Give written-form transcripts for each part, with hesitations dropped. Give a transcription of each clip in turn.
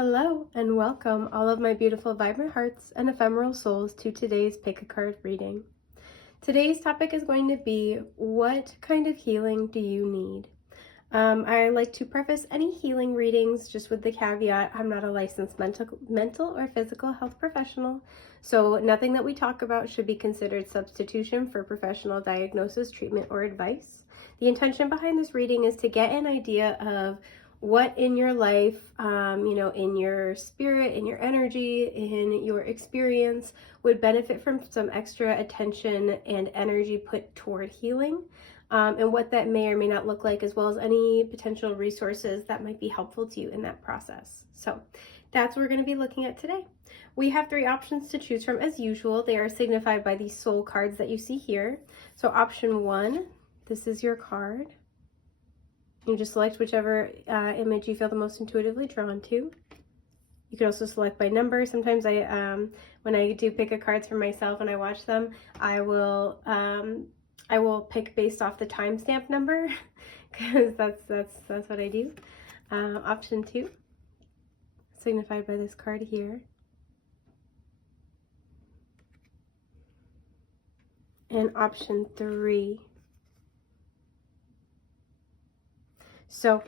Hello and welcome all of my beautiful vibrant hearts and ephemeral souls to today's pick a card reading. Today's topic is going to be, what kind of healing do you need? I like to preface any healing readings just with the caveat, I'm not a licensed mental or physical health professional, so nothing that we talk about should be considered substitution for professional diagnosis, treatment, or advice. The intention behind this reading is to get an idea of what in your life, in your spirit, in your energy, in your experience would benefit from some extra attention and energy put toward healing, and what that may or may not look like, as well as any potential resources that might be helpful to you in that process. So that's what we're going to be looking at today. We have 3 options to choose from as usual. They are signified by these soul cards that you see here. So option 1, this is your card. You just select whichever image you feel the most intuitively drawn to. You can also select by number. Sometimes when I do pick a cards for myself and I watch them, I will pick based off the timestamp number because that's what I do. Option 2, signified by this card here. And option 3. So,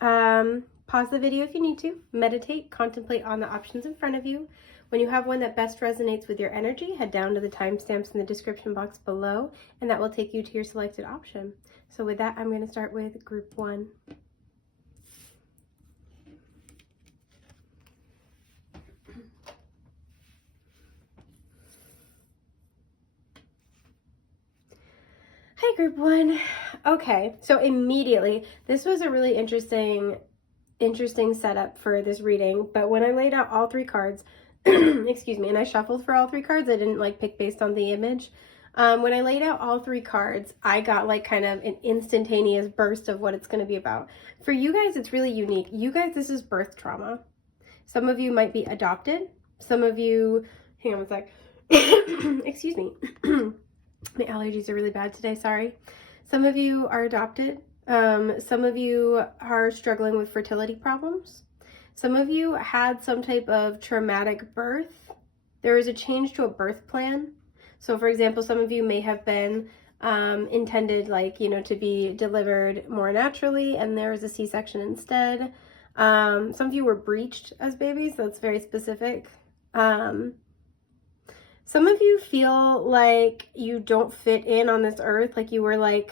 pause the video if you need to, meditate, contemplate on the options in front of you. When you have one that best resonates with your energy, head down to the timestamps in the description box below, and that will take you to your selected option. So with that, I'm going to start with group 1. Hi, group 1. Okay, so immediately, this was a really interesting setup for this reading, but when I laid out all 3 cards, excuse me, and I shuffled for all 3 cards, I didn't pick based on the image. When I laid out all 3 cards, I got kind of an instantaneous burst of what it's going to be about. For you guys, it's really unique. You guys, this is birth trauma. Some of you might be adopted. Some of you, hang on one sec. Excuse me. My allergies are really bad today, sorry. Some of you are adopted. Some of you are struggling with fertility problems. Some of you had some type of traumatic birth. There is a change to a birth plan. So for example, some of you may have been intended to be delivered more naturally, and there was a C-section instead. Some of you were breached as babies. That's very specific. Some of you feel like you don't fit in on this earth, like you were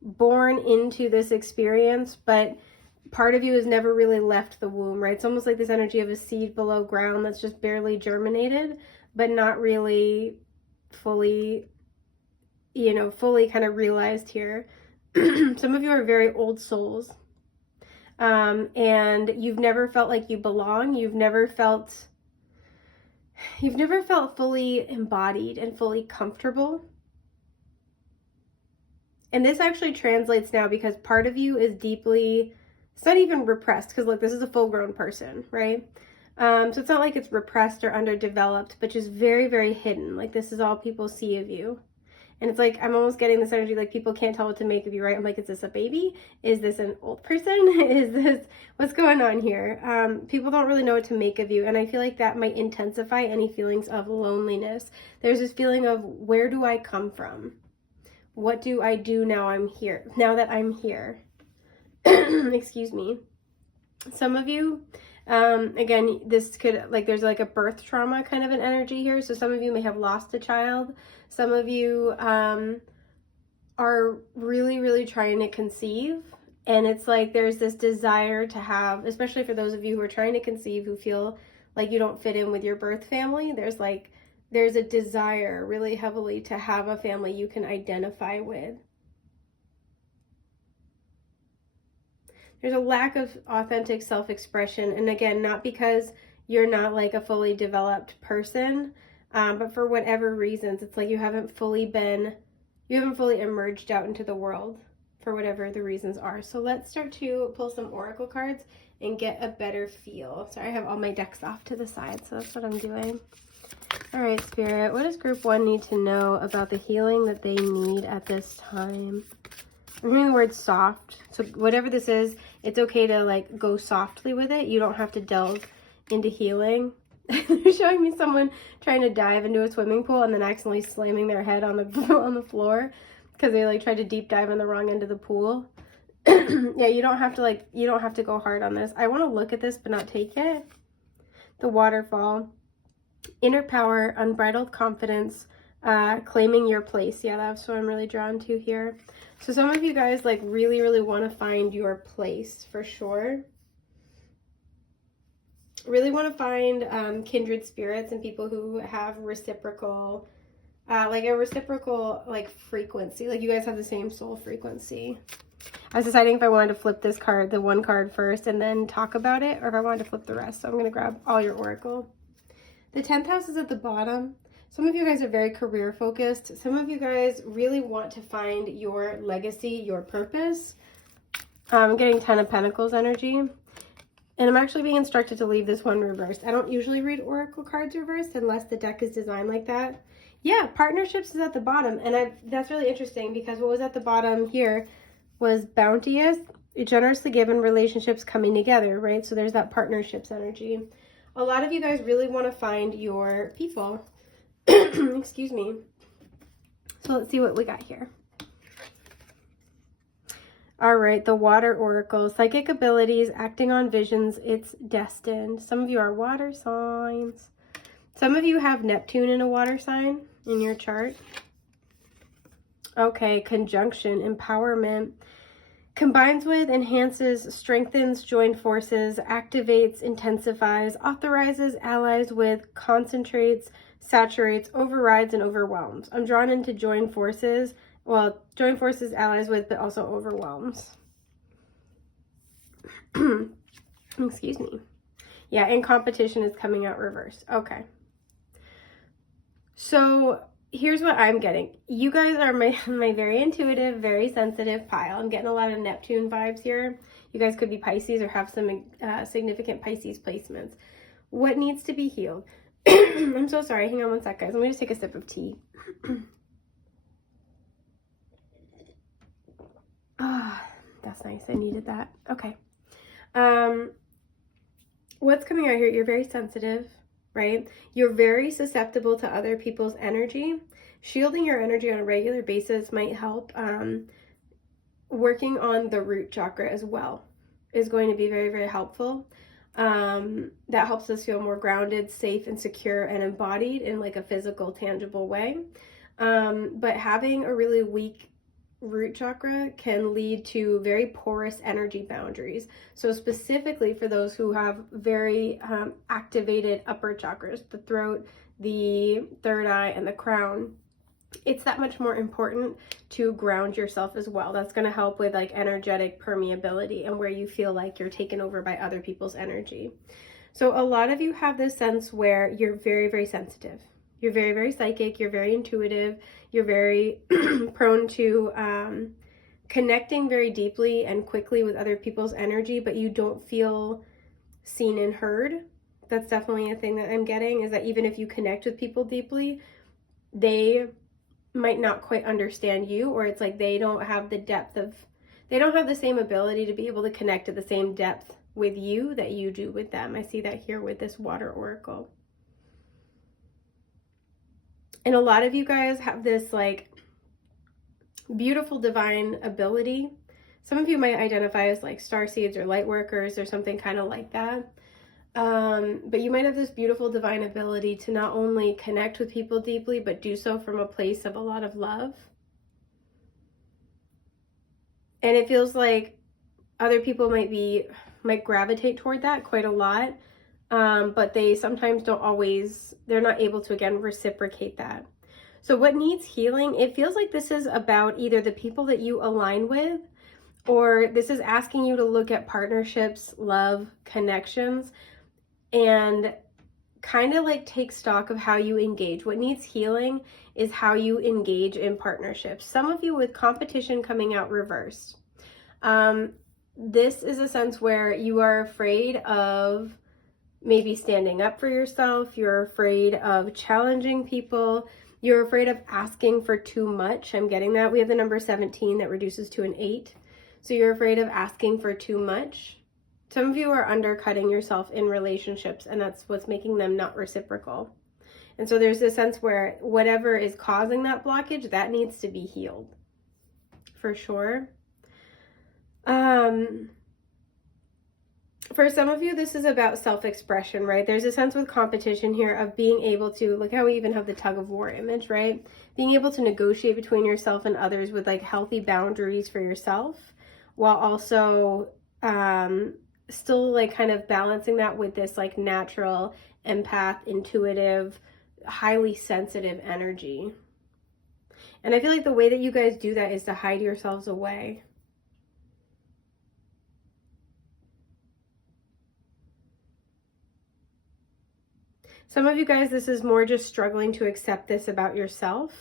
born into this experience, but part of you has never really left the womb, right? It's almost like this energy of a seed below ground that's just barely germinated, but not really fully kind of realized here. Some of you are very old souls, and you've never felt like you belong. You've never felt fully embodied and fully comfortable. And this actually translates now because part of you is deeply, it's not even repressed, because look, this is a full-grown person, right? So it's not like it's repressed or underdeveloped, but just very, very hidden. This is all people see of you. And it's I'm almost getting this energy people can't tell what to make of you, right? I'm is this a baby? Is this an old person? Is this, what's going on here? People don't really know what to make of you. And I feel like that might intensify any feelings of loneliness. There's this feeling of, where do I come from? What do I do now that I'm here? Excuse me. Some of you, again, this could, there's a birth trauma kind of an energy here. So some of you may have lost a child. Some of you are really, really trying to conceive. And it's there's this desire to have, especially for those of you who are trying to conceive, who feel like you don't fit in with your birth family. There's a desire really heavily to have a family you can identify with. There's a lack of authentic self-expression. And again, not because you're not a fully developed person, but for whatever reasons, it's you haven't fully emerged out into the world for whatever the reasons are. So let's start to pull some oracle cards and get a better feel. Sorry, I have all my decks off to the side, so that's what I'm doing. All right, Spirit, what does group 1 need to know about the healing that they need at this time? I'm hearing the word soft. So whatever this is, It's okay to like go softly with it. You don't have to delve into healing. They're showing me someone trying to dive into a swimming pool and then accidentally slamming their head on the on the floor because they like tried to deep dive on the wrong end of the pool. Yeah, you don't have to go hard on this. I want to look at this but not take it. The waterfall, inner power, unbridled confidence, claiming your place. Yeah, that's what I'm really drawn to here. So some of you guys like really want to find your place for sure. Really want to find kindred spirits and people who have reciprocal, like a reciprocal like frequency. Like you guys have the same soul frequency. I was deciding if I wanted to flip this card, the one card first, and then talk about it, or if I wanted to flip the rest. So I'm going to grab all your oracle. The 10th house is at the bottom. Some of you guys are very career focused. Some of you guys really want to find your legacy, your purpose. I'm getting 10 of Pentacles energy. And I'm actually being instructed to leave this one reversed. I don't usually read oracle cards reversed unless the deck is designed like that. Yeah, partnerships is at the bottom. And that's really interesting because what was at the bottom here was bounteous, generously given, relationships coming together, right? So there's that partnerships energy. A lot of you guys really want to find your people. Excuse me. So let's see what we got here. All right, the water oracle, psychic abilities, acting on visions, it's destined. Some of you are water signs. Some of you have Neptune in a water sign in your chart. Okay, conjunction, empowerment, combines with, enhances, strengthens, joined forces, activates, intensifies, authorizes, allies with, concentrates, saturates, overrides, and overwhelms. I'm drawn into joined forces. Well, join forces, allies with, but also overwhelms. Excuse me. Yeah, and competition is coming out reversed. Okay. So here's what I'm getting. You guys are my very intuitive, very sensitive pile. I'm getting a lot of Neptune vibes here. You guys could be Pisces or have some significant Pisces placements. What needs to be healed? I'm so sorry. Hang on one sec, guys. Let me just take a sip of tea. Ah, that's nice. I needed that. Okay. What's coming out here? You're very sensitive, right? You're very susceptible to other people's energy. Shielding your energy on a regular basis might help. Working on the root chakra as well is going to be very helpful. That helps us feel more grounded, safe, and secure, and embodied in like a physical, tangible way. But having a really weak root chakra can lead to very porous energy boundaries. So specifically for those who have very activated upper chakras, the throat, the third eye, and the crown, it's that much more important to ground yourself as well. That's going to help with like energetic permeability and where you feel like you're taken over by other people's energy. So a lot of you have this sense where you're very sensitive. You're very psychic. You're very intuitive. You're very prone to connecting very deeply and quickly with other people's energy, but you don't feel seen and heard. That's definitely a thing that I'm getting, is that even if you connect with people deeply, they might not quite understand you, or it's like they don't have the same ability to be able to connect to the same depth with you that you do with them. I see that here with this water oracle. And a lot of you guys have this like beautiful divine ability. Some of you might identify as like starseeds or light workers or something kind of like that. But you might have this beautiful divine ability to not only connect with people deeply, but do so from a place of a lot of love. And it feels like other people might gravitate toward that quite a lot. But they sometimes they're not able to, again, reciprocate that. So what needs healing? It feels like this is about either the people that you align with, or this is asking you to look at partnerships, love, connections, and kind of like take stock of how you engage. What needs healing is how you engage in partnerships. Some of you with competition coming out reversed. This is a sense where you are afraid of maybe standing up for yourself. You're afraid of challenging people. You're afraid of asking for too much. I'm getting that. We have the number 17 that reduces to an 8. So you're afraid of asking for too much. Some of you are undercutting yourself in relationships, and that's what's making them not reciprocal. And so there's this sense where whatever is causing that blockage, that needs to be healed. For sure. For some of you, this is about self-expression, right? There's a sense with competition here of being able to, look how we even have the tug of war image, right? Being able to negotiate between yourself and others with like healthy boundaries for yourself, while also still like kind of balancing that with this like natural, empath, intuitive, highly sensitive energy. And I feel like the way that you guys do that is to hide yourselves away. Some of you guys, this is more just struggling to accept this about yourself.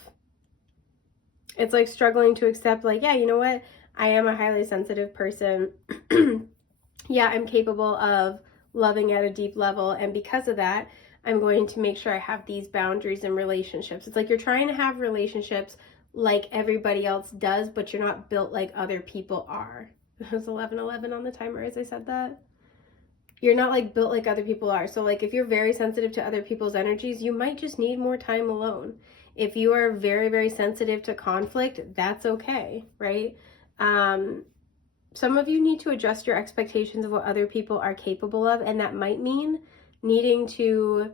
It's like struggling to accept like, yeah, you know what? I am a highly sensitive person. Yeah, I'm capable of loving at a deep level. And because of that, I'm going to make sure I have these boundaries in relationships. It's like you're trying to have relationships like everybody else does, but you're not built like other people are. It was 11:11 on the timer as I said that. You're not like built like other people are. So like if you're very sensitive to other people's energies, you might just need more time alone. If you are very, very sensitive to conflict, that's okay, right? Some of you need to adjust your expectations of what other people are capable of, and that might mean needing to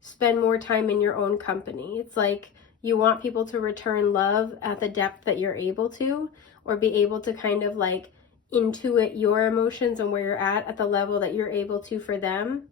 spend more time in your own company. It's like you want people to return love at the depth that you're able to, or be able to kind of like intuit your emotions and where you're at the level that you're able to for them.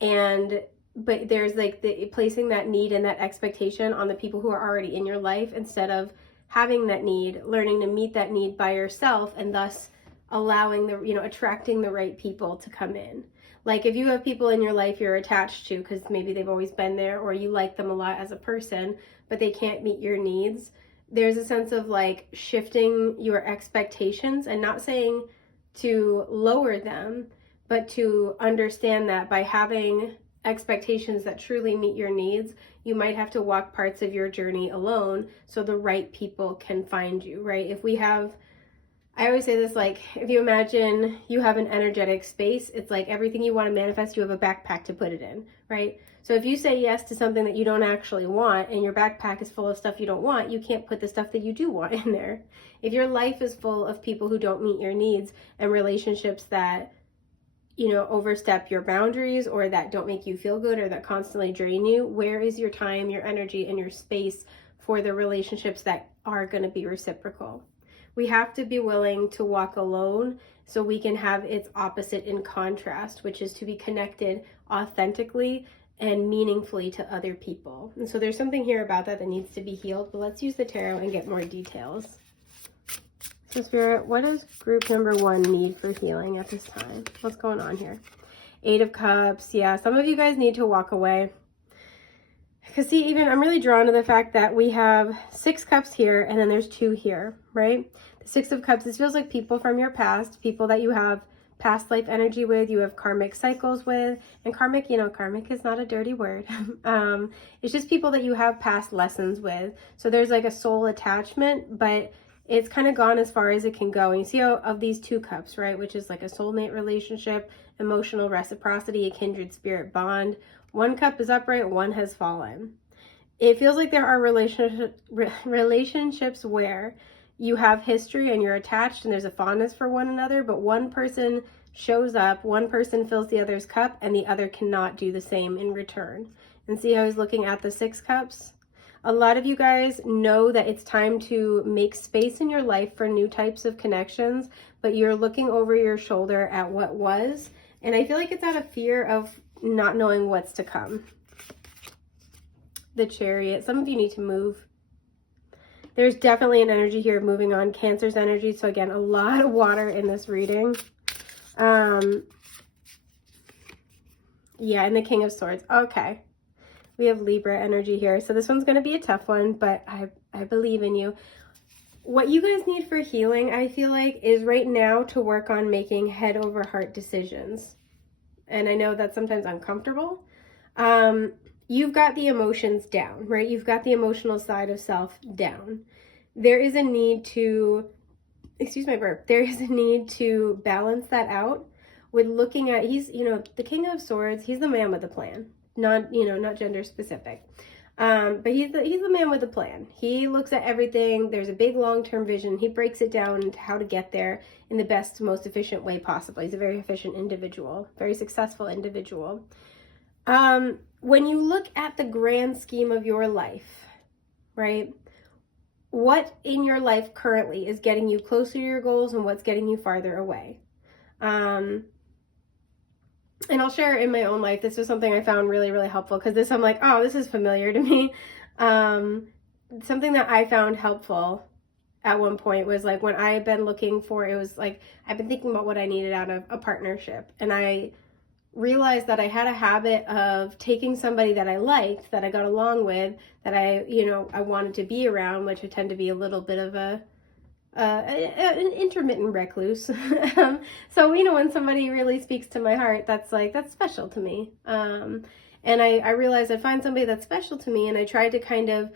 But there's like placing that need and that expectation on the people who are already in your life, instead of having that need, learning to meet that need by yourself, and thus allowing the, attracting the right people to come in. Like if you have people in your life you're attached to because maybe they've always been there, or you like them a lot as a person, but they can't meet your needs, there's a sense of like shifting your expectations, and not saying to lower them, but to understand that by having expectations that truly meet your needs, you might have to walk parts of your journey alone so the right people can find you, right? I always say this, like, if you imagine you have an energetic space, it's like everything you want to manifest, you have a backpack to put it in, right? So if you say yes to something that you don't actually want, and your backpack is full of stuff you don't want, you can't put the stuff that you do want in there. If your life is full of people who don't meet your needs, and relationships that, overstep your boundaries, or that don't make you feel good, or that constantly drain you, where is your time, your energy, and your space for the relationships that are going to be reciprocal? We have to be willing to walk alone so we can have its opposite in contrast, which is to be connected authentically and meaningfully to other people. And so there's something here about that needs to be healed, but let's use the tarot and get more details. So Spirit, what does group number 1 need for healing at this time? What's going on here? 8 of Cups. Yeah, some of you guys need to walk away. Because see, even I'm really drawn to the fact that we have 6 cups here, and then there's 2 here, right? The 6 of Cups, this feels like people from your past, people that you have past life energy with, you have karmic cycles with, and karmic is not a dirty word. It's just people that you have past lessons with. So there's like a soul attachment, but it's kind of gone as far as it can go. And you see how of these 2 cups, right, which is like a soulmate relationship, emotional reciprocity, a kindred spirit bond. 1 cup is upright, 1 has fallen. It feels like there are relationships where you have history and you're attached and there's a fondness for one another, but one person shows up, one person fills the other's cup, and the other cannot do the same in return. And see how he's looking at the 6 cups? A lot of you guys know that it's time to make space in your life for new types of connections, but you're looking over your shoulder at what was, and I feel like it's out of fear of not knowing what's to come. The Chariot. Some of you need to move. There's definitely an energy here of moving on. Cancer's energy. So again, a lot of water in this reading. Yeah, and the King of Swords. Okay. We have Libra energy here. So this one's going to be a tough one, but I believe in you. What you guys need for healing, I feel like, is right now to work on making head over heart decisions. And I know that's sometimes uncomfortable. You've got the emotions down, right? You've got the emotional side of self down. There is a need to excuse my burp, there is a need to balance that out with looking at, he's, the King of Swords, he's the man with a plan, not, not gender specific. But he's the man with a plan. He looks at everything. There's a big long-term vision. He breaks it down into how to get there in the best, most efficient way possible. He's a very efficient individual, very successful individual. When you look at the grand scheme of your life, right? What in your life currently is getting you closer to your goals and what's getting you farther away? And I'll share in my own life, this was something I found really, really helpful, because this, I'm like, oh, this is familiar to me. Something that I found helpful at one point was like when I had been looking for, it was like, I've been thinking about what I needed out of a partnership. And I realized that I had a habit of taking somebody that I liked, that I got along with, that I wanted to be around, which I tend to be a little bit of an intermittent recluse. So, when somebody really speaks to my heart, that's special to me. And I realized I'd find somebody that's special to me, and I tried to kind of,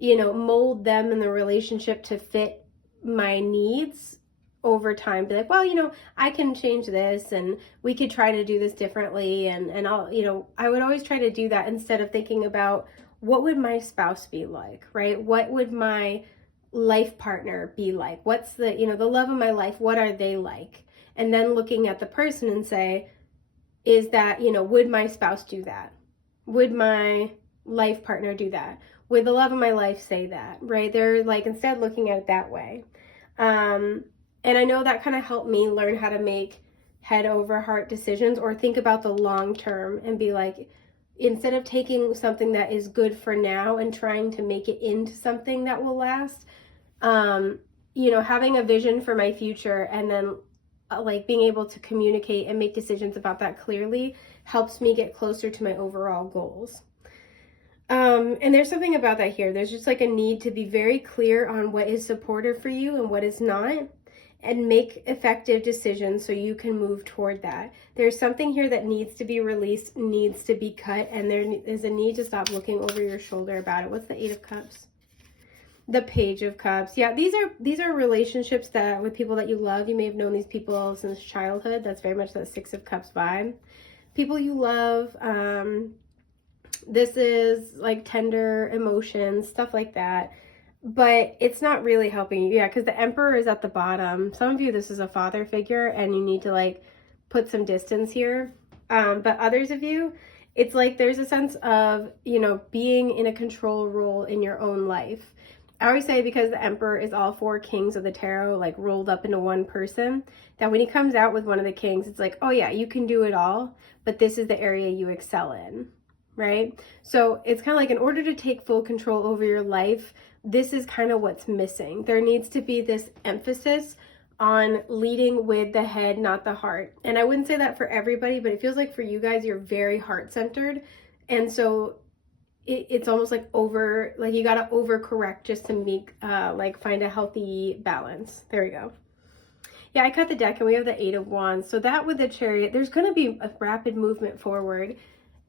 mold them in the relationship to fit my needs over time. Be like, well, I can change this, and we could try to do this differently. And I'll, I would always try to do that instead of thinking about what would my spouse be like, right? What would my life partner be like? What's the love of my life, what are they like? And then looking at the person and say, is that, would my spouse do that? Would my life partner do that? Would the love of my life say that, right? They're like, instead looking at it that way. And I know that kind of helped me learn how to make head over heart decisions, or think about the long term and be like, instead of taking something that is good for now and trying to make it into something that will last, having a vision for my future, and then like being able to communicate and make decisions about that clearly helps me get closer to my overall goals. And there's something about that here. There's just like a need to be very clear on what is supportive for you and what is not, and make effective decisions so you can move toward that. There's something here that needs to be released, needs to be cut, and there is a need to stop looking over your shoulder about it. What's the Eight of Cups? The Page of Cups. Yeah, these are relationships that with people that you love. You may have known these people since childhood. That's very much that Six of Cups vibe. People you love. This is like tender emotions, stuff like that. But it's not really helping you. Yeah, because the Emperor is at the bottom. Some of you, this is a father figure, and you need to like put some distance here. But others of you, it's like there's a sense of, being in a control role in your own life. I always say, because the Emperor is all four kings of the tarot, like rolled up into one person, that when he comes out with one of the kings, it's like, oh yeah, you can do it all, but this is the area you excel in, right? So it's kind of like, in order to take full control over your life, this is kind of what's missing. There needs to be this emphasis on leading with the head, not the heart. And I wouldn't say that for everybody, but it feels like for you guys, you're very heart-centered. And so it's almost like you got to overcorrect just to make, find a healthy balance. There we go. Yeah, I cut the deck, and we have the Eight of Wands. So that with the Chariot, there's going to be a rapid movement forward.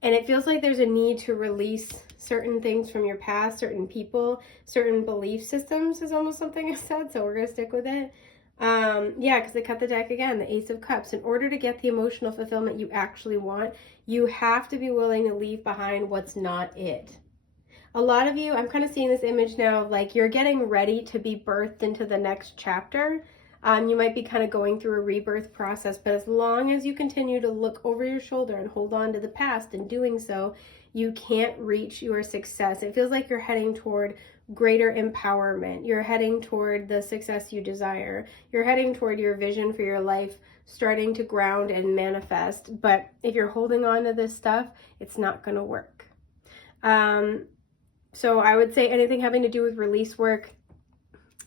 And it feels like there's a need to release certain things from your past, certain people, certain belief systems is almost something I said. So we're going to stick with it. Yeah, because I cut the deck again, the Ace of Cups. In order to get the emotional fulfillment you actually want, you have to be willing to leave behind what's not it. A lot of you, I'm kind of seeing this image now of like, you're getting ready to be birthed into the next chapter. You might be kind of going through a rebirth process, but as long as you continue to look over your shoulder and hold on to the past, and doing so, you can't reach your success. It feels like you're heading toward greater empowerment. You're heading toward the success you desire. You're heading toward your vision for your life starting to ground and manifest. But if you're holding on to this stuff, it's not going to work. So I would say anything having to do with release work,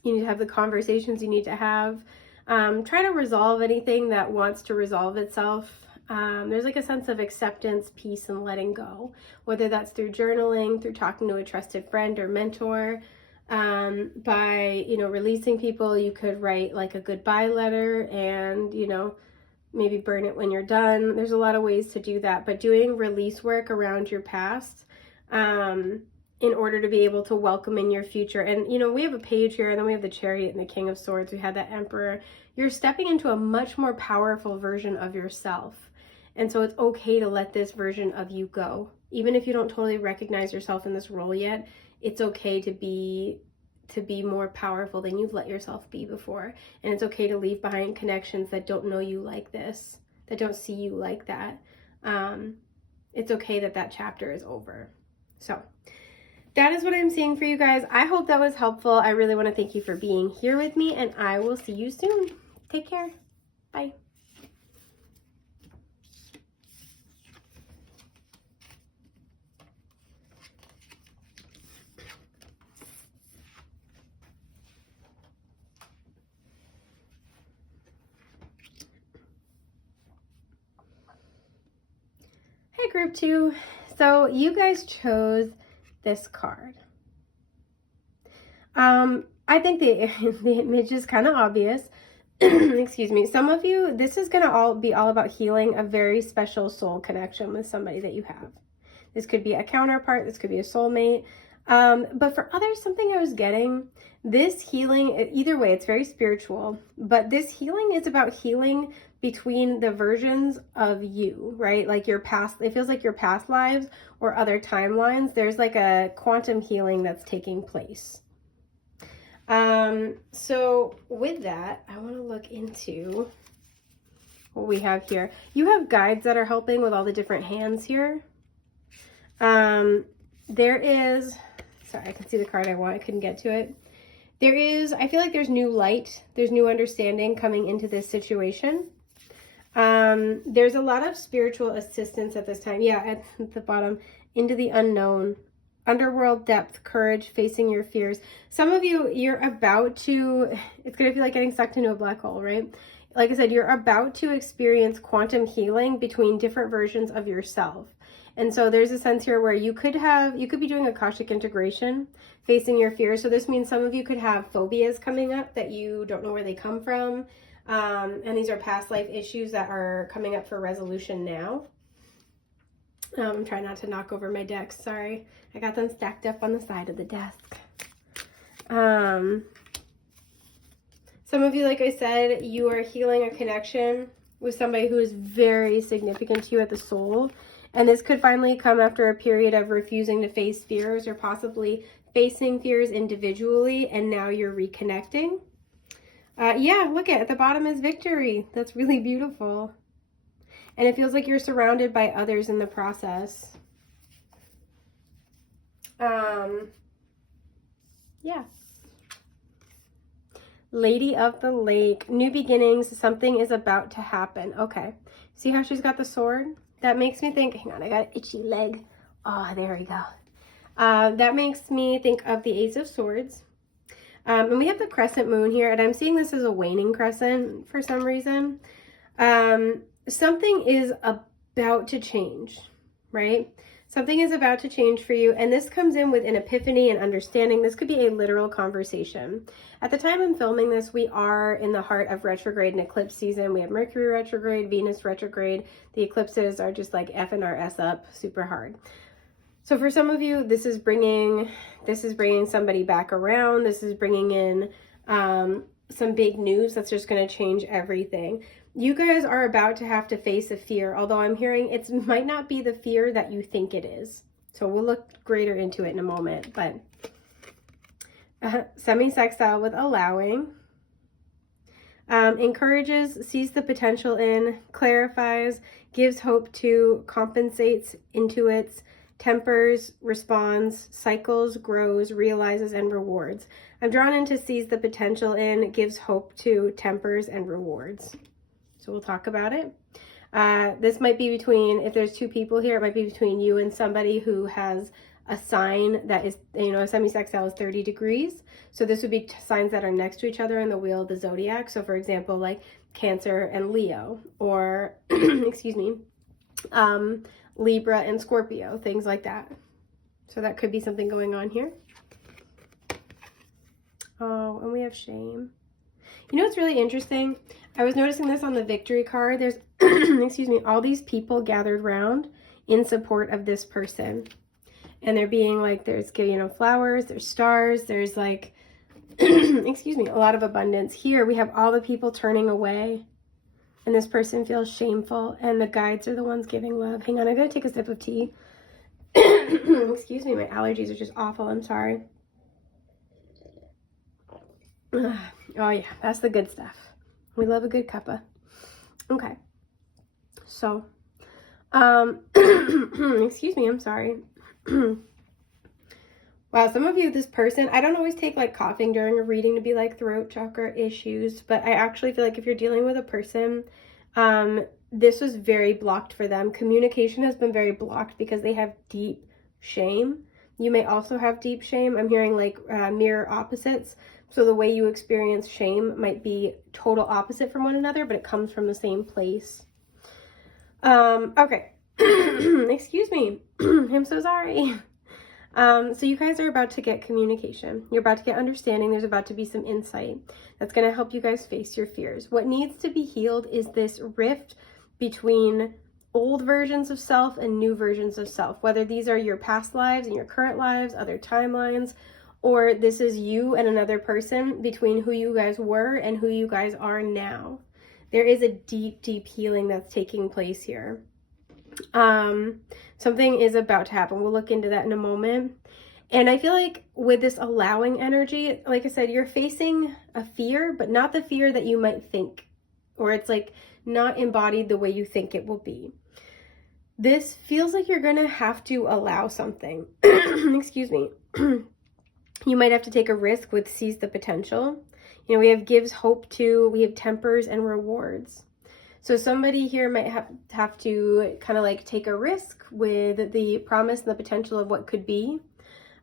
you need to have the conversations you need to have. Try to resolve anything that wants to resolve itself. There's like a sense of acceptance, peace, and letting go, whether that's through journaling, through talking to a trusted friend or mentor. By, releasing people, you could write like a goodbye letter and, maybe burn it when you're done. There's a lot of ways to do that, but doing release work around your past, in order to be able to welcome in your future. And, you know, we have a page here, and then we have the Chariot and the King of Swords. We had that Emperor. You're stepping into a much more powerful version of yourself. And so it's okay to let this version of you go. Even if you don't totally recognize yourself in this role yet, it's okay to be more powerful than you've let yourself be before. And it's okay to leave behind connections that don't know you like this, that don't see you like that. It's okay that that chapter is over. So that is what I'm seeing for you guys. I hope that was helpful. I really want to thank you for being here with me, and I will see you soon. Take care. Bye. Hey, group 2. So you guys chose this card. I think the image is kind of obvious. Excuse me. Some of you, this is going to be all about healing a very special soul connection with somebody that you have. This could be a counterpart. This could be a soulmate. But for others, something I was getting, this healing, either way, it's very spiritual, but this healing is about healing between the versions of you, right? Like your past, it feels like your past lives or other timelines. There's like a quantum healing that's taking place. So with that, I want to look into what we have here. You have guides that are helping with all the different hands here. There is, sorry, I can see the card I want. I couldn't get to it. There is, I feel like there's new light. There's new understanding coming into this situation. There's a lot of spiritual assistance at this time. Yeah, at the bottom, into the unknown. Underworld depth, courage, facing your fears. Some of you, you're about to, it's going to feel like getting sucked into a black hole, right? Like I said, you're about to experience quantum healing between different versions of yourself. And so there's a sense here where you could be doing Akashic integration, facing your fears. So this means some of you could have phobias coming up that you don't know where they come from. And these are past life issues that are coming up for resolution now. I'm trying not to knock over my decks. Sorry. I got them stacked up on the side of the desk. Some of you, like I said, you are healing a connection with somebody who is very significant to you at the soul. And this could finally come after a period of refusing to face fears or possibly facing fears individually. And now you're reconnecting. Yeah, look at the bottom is victory. That's really beautiful. And it feels like you're surrounded by others in the process. Yeah. Lady of the Lake. New beginnings. Something is about to happen. Okay. See how she's got the sword? That makes me think, hang on, I got an itchy leg. Oh, there we go. That makes me think of the Ace of Swords. And we have the crescent moon here, and I'm seeing this as a waning crescent for some reason. Something is about to change, right? Something is about to change for you, and this comes in with an epiphany and understanding. This could be a literal conversation. At the time I'm filming this, we are in the heart of retrograde and eclipse season. We have Mercury retrograde, Venus retrograde. The eclipses are just like effing our S up super hard. So for some of you, this is bringing somebody back around. This is bringing in some big news that's just going to change everything. You guys are about to have to face a fear, although I'm hearing it might not be the fear that you think it is. So we'll look greater into it in a moment, but semi-sextile with allowing, encourages, sees the potential in, clarifies, gives hope to, compensates, intuits, tempers, responds, cycles, grows, realizes, and rewards. I'm drawn into sees the potential in, gives hope to, tempers, and rewards. So we'll talk about it. This might be between, if there's two people here, it might be between you and somebody who has a sign that is, you know, a semi-sextile is 30 degrees. So this would be signs that are next to each other in the wheel of the zodiac. So for example, like Cancer and Leo, or, excuse me, Libra and Scorpio, things like that. So that could be something going on here. Oh, and we have shame. You know what's really interesting? I was noticing this on the victory card. There's, excuse me, all these people gathered around in support of this person. And they're being like, there's, you know, flowers, there's stars, there's like, excuse me, a lot of abundance. Here we have all the people turning away, and this person feels shameful, and the guides are the ones giving love. Hang on, I gotta take a sip of tea. Excuse me, my allergies are just awful. I'm sorry. Oh yeah, that's the good stuff. We love a good cuppa. Okay. So, excuse me, I'm sorry. Wow, some of you, this person, I don't always take like coughing during a reading to be like throat chakra issues, but I actually feel like if you're dealing with a person, this was very blocked for them. Communication has been very blocked because they have deep shame. You may also have deep shame. I'm hearing like mirror opposites. So the way you experience shame might be total opposite from one another, but it comes from the same place. Okay. Excuse me. I'm so sorry. So you guys are about to get communication. You're about to get understanding. There's about to be some insight that's going to help you guys face your fears. What needs to be healed is this rift between old versions of self and new versions of self, whether these are your past lives and your current lives, other timelines, or this is you and another person, between who you guys were and who you guys are now. There is a deep, deep healing that's taking place here. Something is about to happen. We'll look into that in a moment. And I feel like with this allowing energy, like I said, you're facing a fear, but not the fear that you might think, or it's like not embodied the way you think it will be. This feels like you're going to have to allow something. Excuse me. You might have to take a risk with seize the potential. You know, we have gives hope to, we have tempers and rewards. So somebody here might have to kind of like take a risk with the promise and the potential of what could be.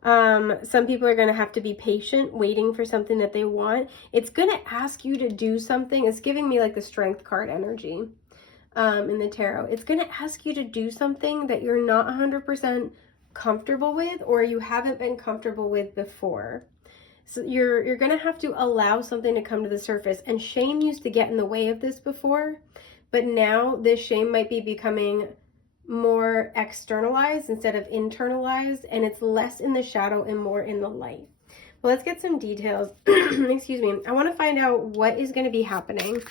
Some people are going to have to be patient, waiting for something that they want. It's going to ask you to do something. It's giving me like the strength card energy in the tarot. It's going to ask you to do something that you're not 100% comfortable with, or you haven't been comfortable with before. So you're going to have to allow something to come to the surface. And shame used to get in the way of this before, but now this shame might be becoming more externalized instead of internalized, and it's less in the shadow and more in the light. Well, let's get some details. Excuse me. I want to find out what is going to be happening.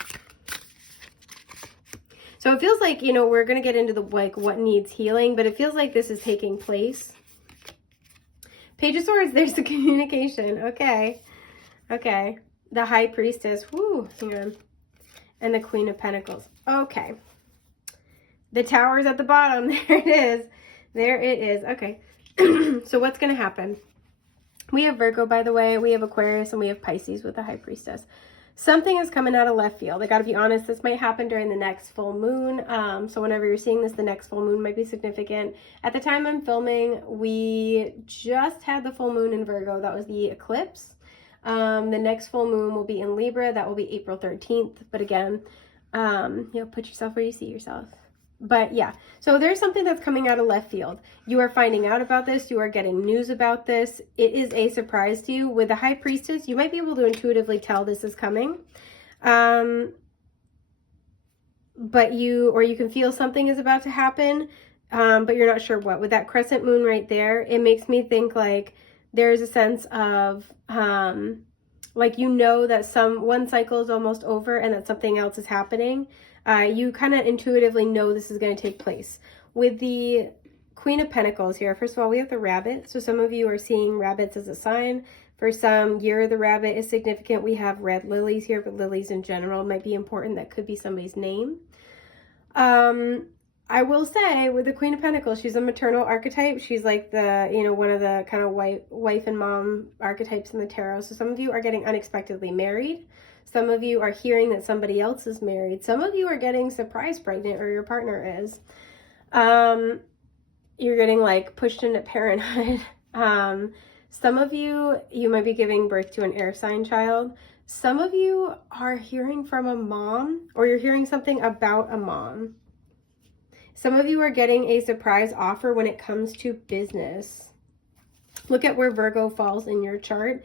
So it feels like, you know, we're going to get into the like what needs healing, but it feels like this is taking place. Page of Swords, there's the communication. Okay. Okay. The High Priestess. Whoo, hang on. And the Queen of Pentacles. Okay. The Tower's at the bottom. There it is. There it is. Okay. So what's going to happen? We have Virgo, by the way. We have Aquarius, and we have Pisces with the High Priestess. Something is coming out of left field. I got to be honest, this might happen during the next full moon. So whenever you're seeing this, the next full moon might be significant. At the time I'm filming, we just had the full moon in Virgo. That was the eclipse. The next full moon will be in Libra. That will be April 13th. But again, you know, put yourself where you see yourself. But yeah, so there's something that's coming out of left field. You are finding out about this. You are getting news about this. It is a surprise to you. With the High Priestess, you might be able to intuitively tell this is coming. But you can feel something is about to happen, but you're not sure what. With that crescent moon right there, it makes me think like there's a sense of, like, you know that one cycle is almost over and that something else is happening. You kind of intuitively know this is going to take place. With the Queen of Pentacles here, first of all, we have the rabbit. So some of you are seeing rabbits as a sign. For some, year of the rabbit is significant. We have red lilies here, but lilies in general might be important. That could be somebody's name. I will say with the Queen of Pentacles, she's a maternal archetype. She's like the, you know, one of the kind of wife and mom archetypes in the tarot. So some of you are getting unexpectedly married. Some of you are hearing that somebody else is married. Some of you are getting surprise pregnant, or your partner is. You're getting like pushed into parenthood. Some of you might be giving birth to an air sign child. Some of you are hearing from a mom, or you're hearing something about a mom. Some of you are getting a surprise offer when it comes to business. Look at where Virgo falls in your chart.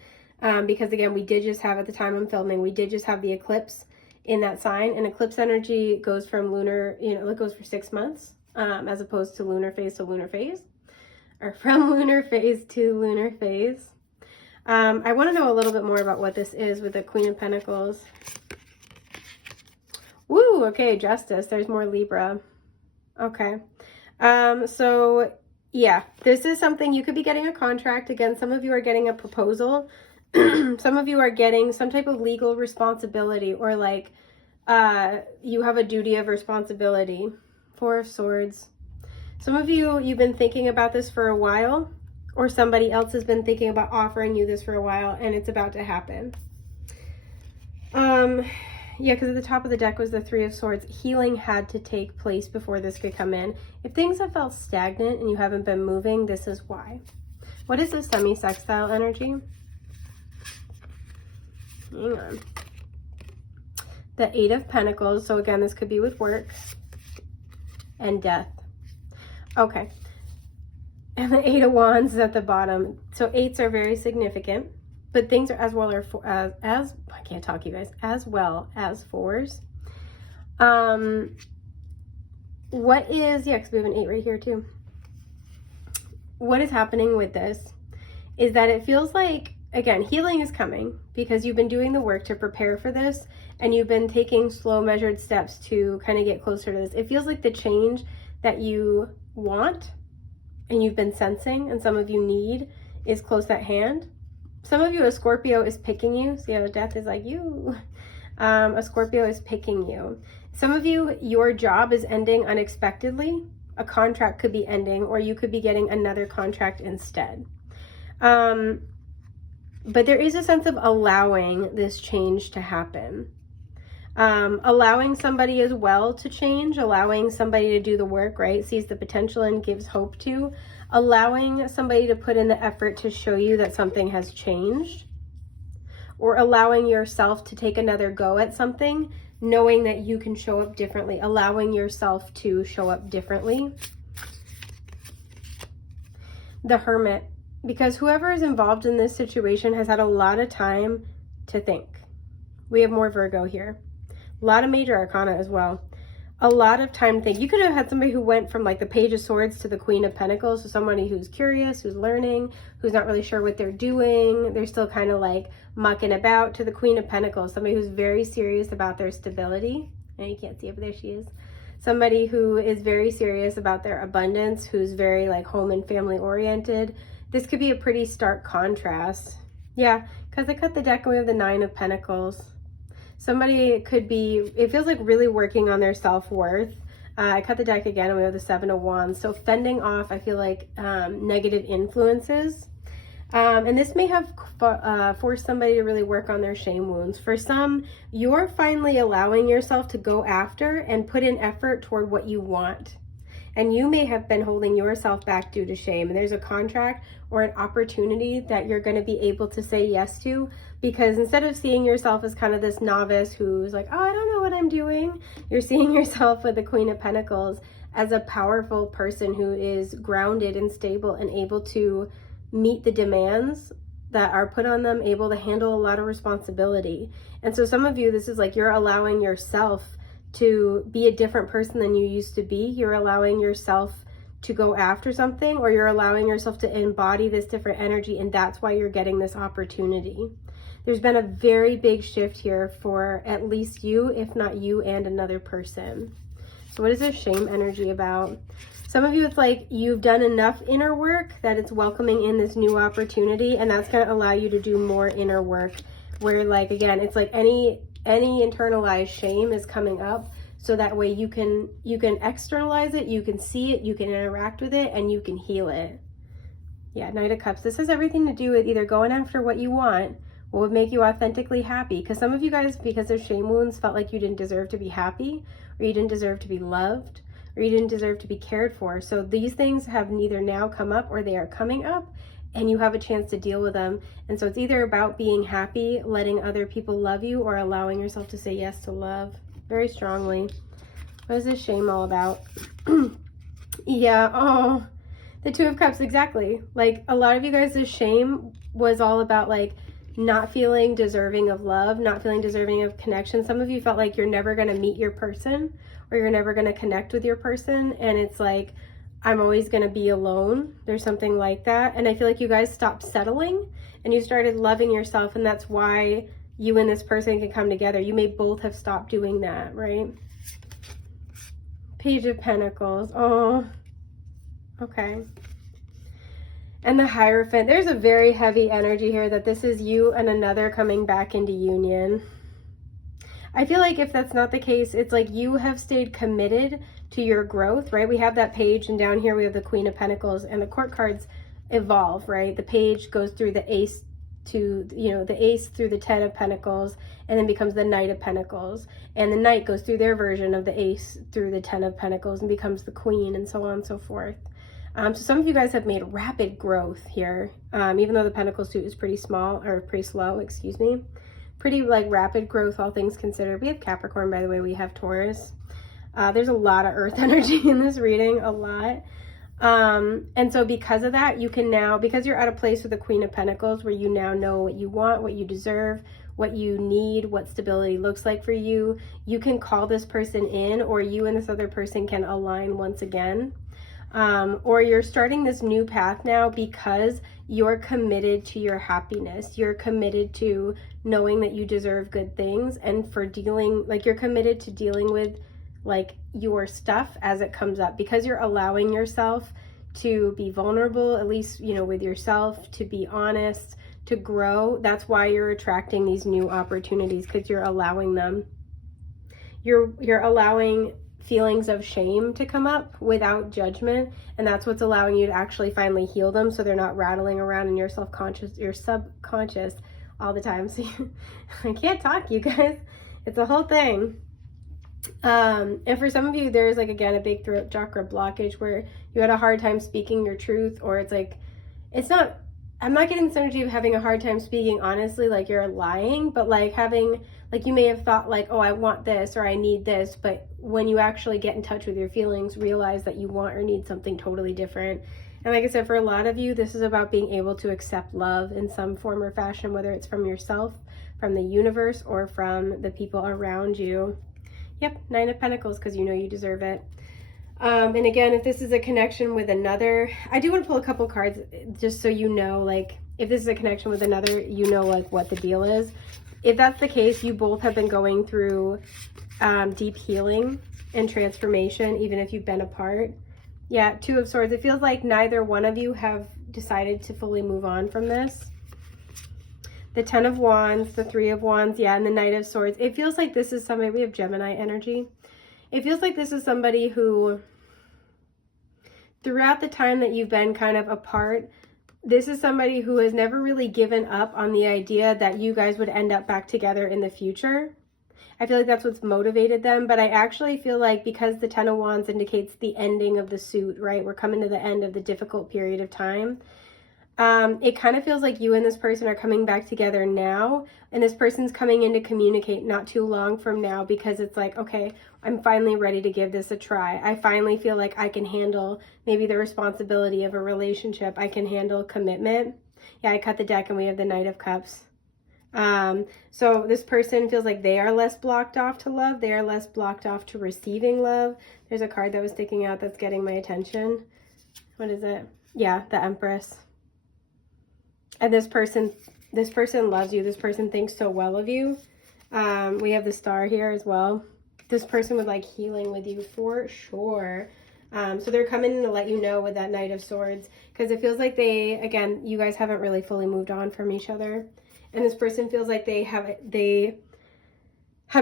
Because again, we did just have, at the time I'm filming, we did just have the eclipse in that sign, and eclipse energy goes from lunar, you know, it goes for 6 months, as opposed to lunar phase to lunar phase. or from lunar phase to lunar phase. I want to know a little bit more about what this is with the Queen of Pentacles. Woo, okay, Justice. There's more Libra. Okay. So yeah, this is something you could be getting a contract. Again, some of you are getting a proposal. Some of you are getting some type of legal responsibility, or like you have a duty of responsibility. Four of Swords. Some of you, you've been thinking about this for a while, or somebody else has been thinking about offering you this for a while, and it's about to happen. Yeah, because at the top of the deck was the Three of Swords. Healing had to take place before this could come in. If things have felt stagnant and you haven't been moving, this is why. What is this semi-sextile energy? Hang on. The Eight of Pentacles. So again, this could be with work. And Death. Okay. And the Eight of Wands is at the bottom. So eights are very significant. But things are as well as I can't talk, you guys, as well as fours. What is, yeah, because we have an 8 right here too. What is happening with this is that it feels like, again, healing is coming because you've been doing the work to prepare for this, and you've been taking slow measured steps to kind of get closer to this. It feels like the change that you want and you've been sensing, and some of you need, is close at hand. Some of you, a Scorpio is picking you. See how Death is like you. A Scorpio is picking you. Some of you, your job is ending unexpectedly. A contract could be ending, or you could be getting another contract instead. But there is a sense of allowing this change to happen. Allowing somebody as well to change, allowing somebody to do the work, right? Sees the potential and gives hope to. Allowing somebody to put in the effort to show you that something has changed, or allowing yourself to take another go at something, knowing that you can show up differently, allowing yourself to show up differently. The Hermit, because whoever is involved in this situation has had a lot of time to think. We have more Virgo here. A lot of major arcana as well. A lot of time to think. You could have had somebody who went from like the Page of Swords to the Queen of Pentacles, so somebody who's curious, who's learning, who's not really sure what they're doing. They're still kind of like mucking about, to the Queen of Pentacles, somebody who's very serious about their stability. And you can't see it, but there she is. Somebody who is very serious about their abundance, who's very like home and family oriented. This could be a pretty stark contrast. Yeah, because I cut the deck and we have the Nine of Pentacles. Somebody could be, it feels like really working on their self-worth. I cut the deck again and we have the Seven of Wands. So fending off, I feel like, negative influences. And this may have forced somebody to really work on their shame wounds. For some, you're finally allowing yourself to go after and put in effort toward what you want. And you may have been holding yourself back due to shame. And there's a contract or an opportunity that you're going to be able to say yes to, because instead of seeing yourself as kind of this novice who's like, oh, I don't know what I'm doing, you're seeing yourself with the Queen of Pentacles as a powerful person who is grounded and stable and able to meet the demands that are put on them, able to handle a lot of responsibility. And so some of you, this is like you're allowing yourself to be a different person than you used to be. You're allowing yourself to go after something, or you're allowing yourself to embody this different energy, and that's why you're getting this opportunity. There's been a very big shift here for at least you, if not you and another person. So what is this shame energy about? Some of you, it's like you've done enough inner work that it's welcoming in this new opportunity, and that's going to allow you to do more inner work, where like, again, it's like any internalized shame is coming up, so that way you can externalize it, you can see it, you can interact with it, and you can heal it. Yeah, Knight of Cups. This has everything to do with either going after what you want, what would make you authentically happy. Because some of you guys, because of shame wounds, felt like you didn't deserve to be happy, or you didn't deserve to be loved, or you didn't deserve to be cared for. So these things have neither now come up or they are coming up, and you have a chance to deal with them. And so it's either about being happy, letting other people love you, or allowing yourself to say yes to love very strongly. What is this shame all about? Yeah, oh, the Two of Cups, exactly. Like a lot of you guys, this shame was all about like not feeling deserving of love, not feeling deserving of connection. Some of you felt like you're never going to meet your person, or you're never going to connect with your person. And it's like, I'm always going to be alone. There's something like that. And I feel like you guys stopped settling and you started loving yourself, and that's why you and this person can come together. You may both have stopped doing that, right? Page of Pentacles. Oh, okay. And the Hierophant. There's a very heavy energy here that this is you and another coming back into union. I feel like if that's not the case, it's like you have stayed committed to your growth, right? We have that page, and down here we have the Queen of Pentacles, and the court cards evolve, right? The page goes through the Ace to, the Ace through the Ten of Pentacles, and then becomes the Knight of Pentacles. And the Knight goes through their version of the Ace through the Ten of Pentacles and becomes the Queen, and so on and so forth. So some of you guys have made rapid growth here, even though the Pentacle suit is pretty small, or pretty slow, excuse me. Pretty like rapid growth, all things considered. We have Capricorn, by the way, we have Taurus. There's a lot of earth energy in this reading, a lot. And so because of that, you can now, because you're at a place with the Queen of Pentacles where you now know what you want, what you deserve, what you need, what stability looks like for you, you can call this person in, or you and this other person can align once again. Or you're starting this new path now because you're committed to your happiness. You're committed to knowing that you deserve good things, and for dealing, like you're committed to dealing with like your stuff as it comes up, because you're allowing yourself to be vulnerable, at least, with yourself, to be honest, to grow. That's why you're attracting these new opportunities, because you're allowing them. You're allowing feelings of shame to come up without judgment, and that's what's allowing you to actually finally heal them, so they're not rattling around in your subconscious all the time. So I can't talk, you guys. It's a whole thing. And for some of you, there's like, again, a big throat chakra blockage where you had a hard time speaking your truth, or it's like, I'm not getting this energy of having a hard time speaking honestly, like you're lying, but like you may have thought like, oh, I want this or I need this, but when you actually get in touch with your feelings, realize that you want or need something totally different. And like I said, for a lot of you, this is about being able to accept love in some form or fashion, whether it's from yourself, from the universe, or from the people around you. Yep, Nine of Pentacles, because you know you deserve it. And again, if this is a connection with another, I do want to pull a couple cards just so you know, like, if this is a connection with another, you know, like, what the deal is. If that's the case, you both have been going through deep healing and transformation, even if you've been apart. Yeah, Two of Swords. It feels like neither one of you have decided to fully move on from this. The Ten of Wands, the Three of Wands, yeah, and the Knight of Swords. It feels like this is somebody, we have Gemini energy. It feels like this is somebody who, throughout the time that you've been kind of apart, this is somebody who has never really given up on the idea that you guys would end up back together in the future. I feel like that's what's motivated them, but I actually feel like because the Ten of Wands indicates the ending of the suit, right? We're coming to the end of the difficult period of time. It kind of feels like you and this person are coming back together now, and this person's coming in to communicate not too long from now, because it's like, okay, I'm finally ready to give this a try. I finally feel like I can handle maybe the responsibility of a relationship. I can handle commitment. Yeah, I cut the deck and we have the Knight of Cups. So this person feels like they are less blocked off to love. They are less blocked off to receiving love. There's a card that was sticking out that's getting my attention. What is it? Yeah, the Empress. And this person loves you. This person thinks so well of you. We have the Star here as well. This person would like healing with you for sure. So they're coming in to let you know with that Knight of Swords, because it feels like you guys haven't really fully moved on from each other. And this person feels like they have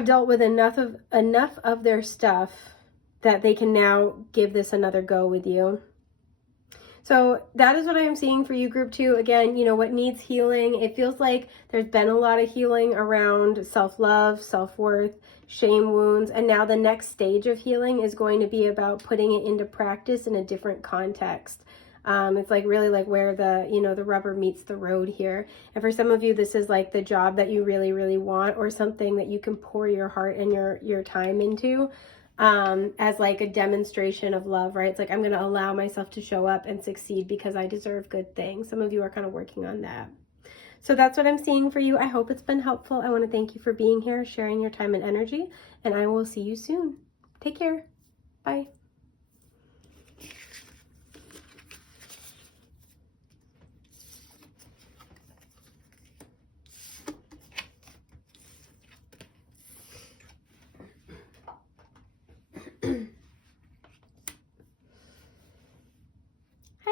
dealt with enough of their stuff that they can now give this another go with you. So that is what I am seeing for you, group 2. Again, what needs healing. It feels like there's been a lot of healing around self-love, self-worth, shame wounds. And now the next stage of healing is going to be about putting it into practice in a different context. It's like really like where the rubber meets the road here. And for some of you, this is like the job that you really, really want, or something that you can pour your heart and your time into. As like a demonstration of love, right? It's like, I'm going to allow myself to show up and succeed because I deserve good things. Some of you are kind of working on that. So that's what I'm seeing for you. I hope it's been helpful. I want to thank you for being here, sharing your time and energy, and I will see you soon. Take care. Bye.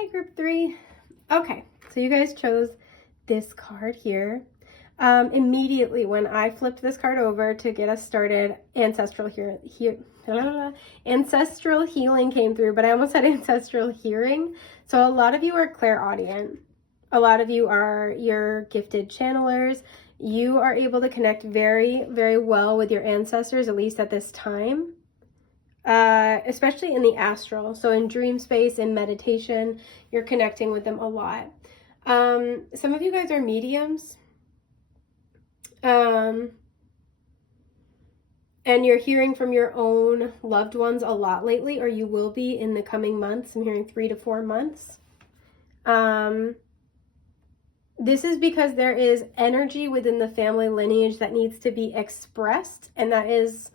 Hi, group 3. Okay, so you guys chose this card here. Immediately when I flipped this card over to get us started, ancestral healing came through, but I almost said ancestral hearing. So a lot of you are clairaudient. A lot of you are your gifted channelers. You are able to connect very, very well with your ancestors, at least at this time. Especially in the astral. So in dream space, in meditation, you're connecting with them a lot. Some of you guys are mediums. And you're hearing from your own loved ones a lot lately, or you will be in the coming months. I'm hearing 3 to 4 months. This is because there is energy within the family lineage that needs to be expressed, and that is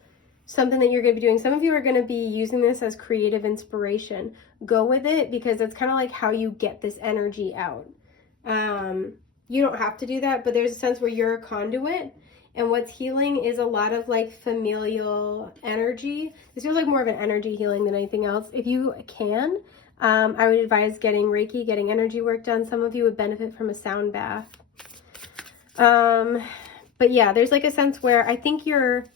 something that you're going to be doing. Some of you are going to be using this as creative inspiration. Go with it, because it's kind of like how you get this energy out. You don't have to do that, but there's a sense where you're a conduit, and what's healing is a lot of like familial energy. This feels like more of an energy healing than anything else. If you can, I would advise getting Reiki, getting energy work done. Some of you would benefit from a sound bath. But yeah, there's like a sense where I think your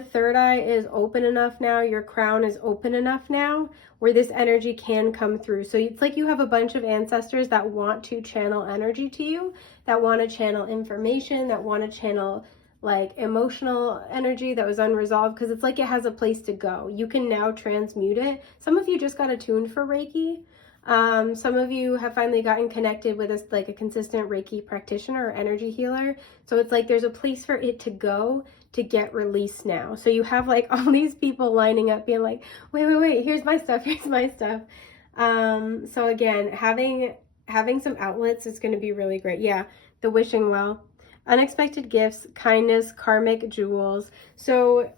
third eye is open enough now, your crown is open enough now, where this energy can come through. So it's like you have a bunch of ancestors that want to channel energy to you, that want to channel information, that want to channel like emotional energy that was unresolved, because it's like it has a place to go. You can now transmute it. Some of you just got attuned for Reiki. Some of you have finally gotten connected with a consistent Reiki practitioner or energy healer. So it's like there's a place for it to go, to get released now. So you have like all these people lining up being like, wait, here's my stuff, here's my stuff. So again, having some outlets is going to be really great. Yeah, the wishing well. Unexpected gifts, kindness, karmic jewels. So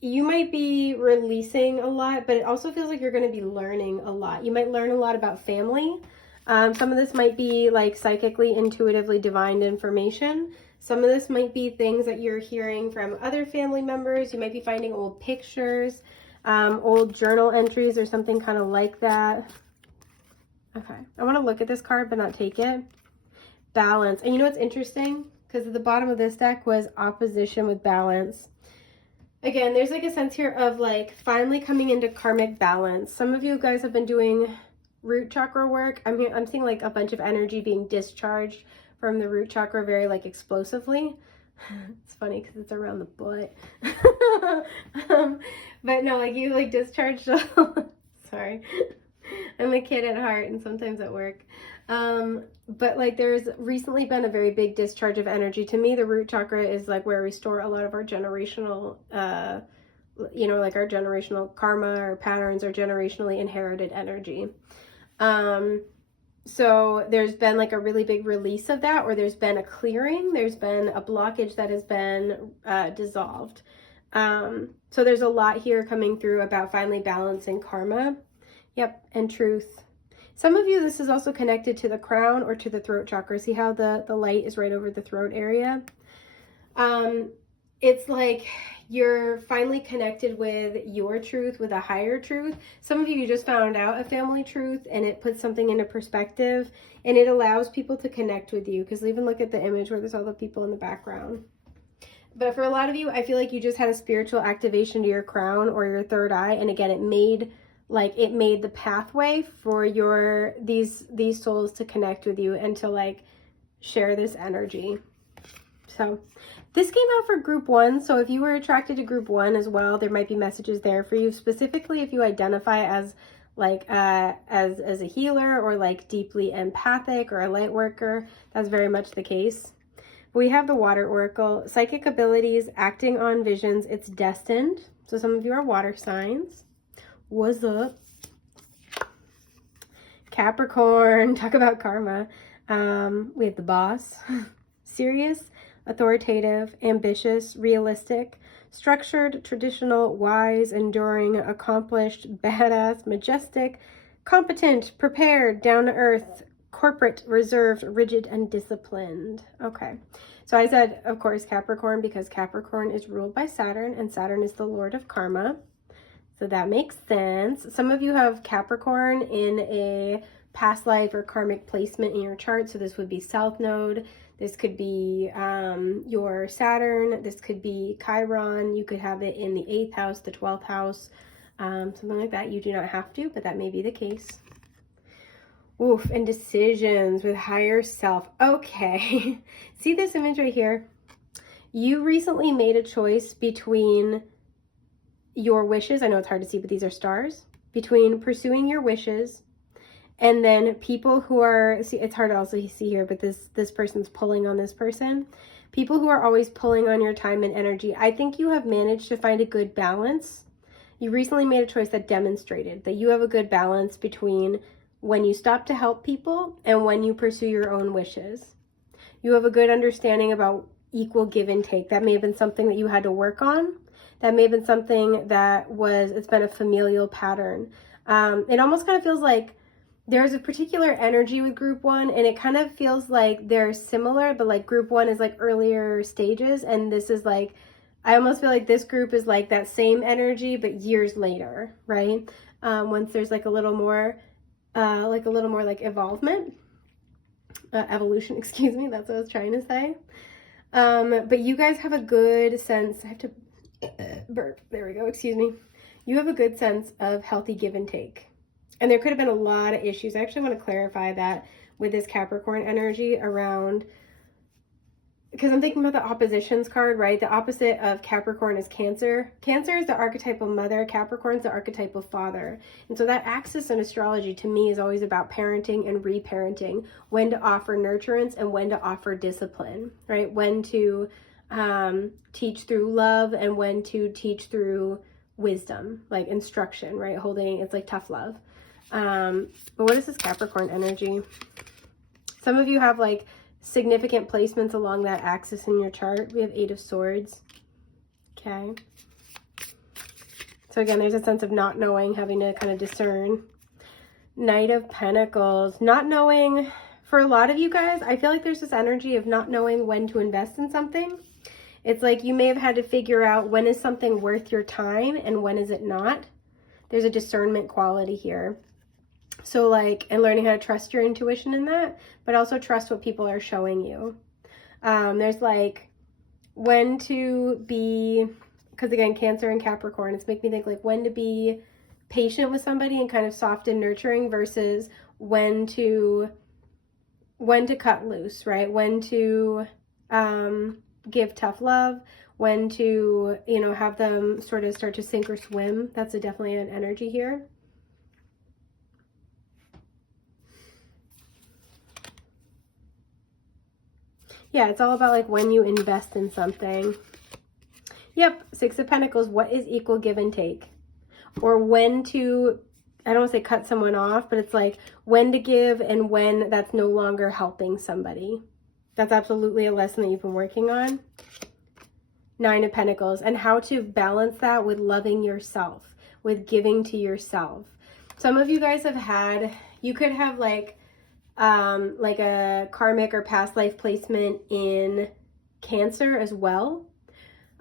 you might be releasing a lot, but it also feels like you're going to be learning a lot. You might learn a lot about family. Some of this might be like psychically, intuitively divined information. Some of this might be things that you're hearing from other family members. You might be finding old pictures, old journal entries or something kind of like that. Okay, I want to look at this card but not take it. Balance. And you know what's interesting? Because at the bottom of this deck was opposition with balance. Again, there's like a sense here of like finally coming into karmic balance. Some of you guys have been doing root chakra work. I'm seeing like a bunch of energy being discharged from the root chakra very like explosively. It's funny because it's around the butt. But no, like you like discharged. Sorry. I'm a kid at heart and sometimes at work. But like there's recently been a very big discharge of energy. To me, the root chakra is like where we store a lot of our generational, like our generational karma or patterns or generationally inherited energy. So there's been like a really big release of that, or there's been a clearing, there's been a blockage that has been dissolved. So there's a lot here coming through about finally balancing karma. Yep, and truth. Some of you, this is also connected to the crown or to the throat chakra. See how the light is right over the throat area? It's like you're finally connected with your truth, with a higher truth. Some of you just found out a family truth and it puts something into perspective and it allows people to connect with you, because even look at the image where there's all the people in the background. But for a lot of you, I feel like you just had a spiritual activation to your crown or your third eye, and again, it made the pathway for these souls to connect with you and to like share this energy. So this came out for group 1. So if you were attracted to group 1 as well, there might be messages there for you, specifically if you identify as like as a healer or like deeply empathic or a light worker. That's very much the case. We have the water oracle, psychic abilities, acting on visions. It's destined. So some of you are water signs. What's up? Capricorn, talk about karma. We have the boss. Serious, authoritative, ambitious, realistic, structured, traditional, wise, enduring, accomplished, badass, majestic, competent, prepared, down to earth, corporate, reserved, rigid, and disciplined. Okay. So I said, of course, Capricorn, because Capricorn is ruled by Saturn, and Saturn is the lord of karma. So that makes sense. Some of you have Capricorn in a past life or karmic placement in your chart. So this would be South Node. This could be your Saturn. This could be Chiron. You could have it in the 8th house, the 12th house, something like that. You do not have to, but that may be the case. Oof, and decisions with higher self. Okay, see this image right here? You recently made a choice between your wishes. I know it's hard to see, but these are stars. Between pursuing your wishes and then people who are, see, it's hard to also see here, but this person's pulling on this person. People who are always pulling on your time and energy. I think you have managed to find a good balance. You recently made a choice that demonstrated that you have a good balance between when you stop to help people and when you pursue your own wishes. You have a good understanding about equal give and take. That may have been something that you had to work on. That may have been something that it's been a familial pattern. It almost kind of feels like there's a particular energy with group 1, and it kind of feels like they're similar, but like group 1 is like earlier stages, and this is like, I almost feel like this group is like that same energy, but years later, right? Once there's like a little more like evolvement, evolution, excuse me, that's what I was trying to say. But you guys have a good sense, I have to burp, there we go, excuse me. You have a good sense of healthy give and take. And there could have been a lot of issues. I actually want to clarify that with this Capricorn energy around, because I'm thinking about the oppositions card, right? The opposite of Capricorn is Cancer. Cancer is the archetypal mother. Capricorn is the archetypal father. And so that axis in astrology to me is always about parenting and reparenting, when to offer nurturance and when to offer discipline, right? When to teach through love and when to teach through wisdom, like instruction, right? It's like tough love. But what is this Capricorn energy? Some of you have like significant placements along that axis in your chart. We have 8 of Swords. Okay. So again, there's a sense of not knowing, having to kind of discern. Knight of Pentacles. Not knowing, for a lot of you guys, I feel like there's this energy of not knowing when to invest in something. It's like you may have had to figure out when is something worth your time and when is it not. There's a discernment quality here. So like, and learning how to trust your intuition in that, but also trust what people are showing you. There's like when to be, because again, Cancer and Capricorn, it's making me think like when to be patient with somebody and kind of soft and nurturing versus when to cut loose, right? When to give tough love, when to, have them sort of start to sink or swim. That's definitely an energy here. Yeah, it's all about like when you invest in something. Yep, 6 of Pentacles. What is equal give and take? Or when to, I don't want to say cut someone off, but it's like when to give and when that's no longer helping somebody. That's absolutely a lesson that you've been working on. 9 of Pentacles, and how to balance that with loving yourself, with giving to yourself. Some of you guys have had, you could have like a karmic or past life placement in Cancer as well,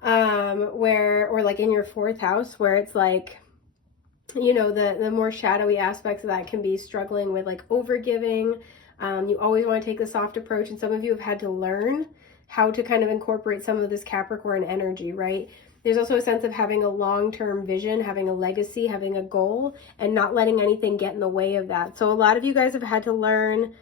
or like in your 4th house, where it's like, the more shadowy aspects of that can be struggling with like overgiving. You always want to take the soft approach, and some of you have had to learn how to kind of incorporate some of this Capricorn energy, right? There's also a sense of having a long-term vision, having a legacy, having a goal, and not letting anything get in the way of that. So a lot of you guys have had to learn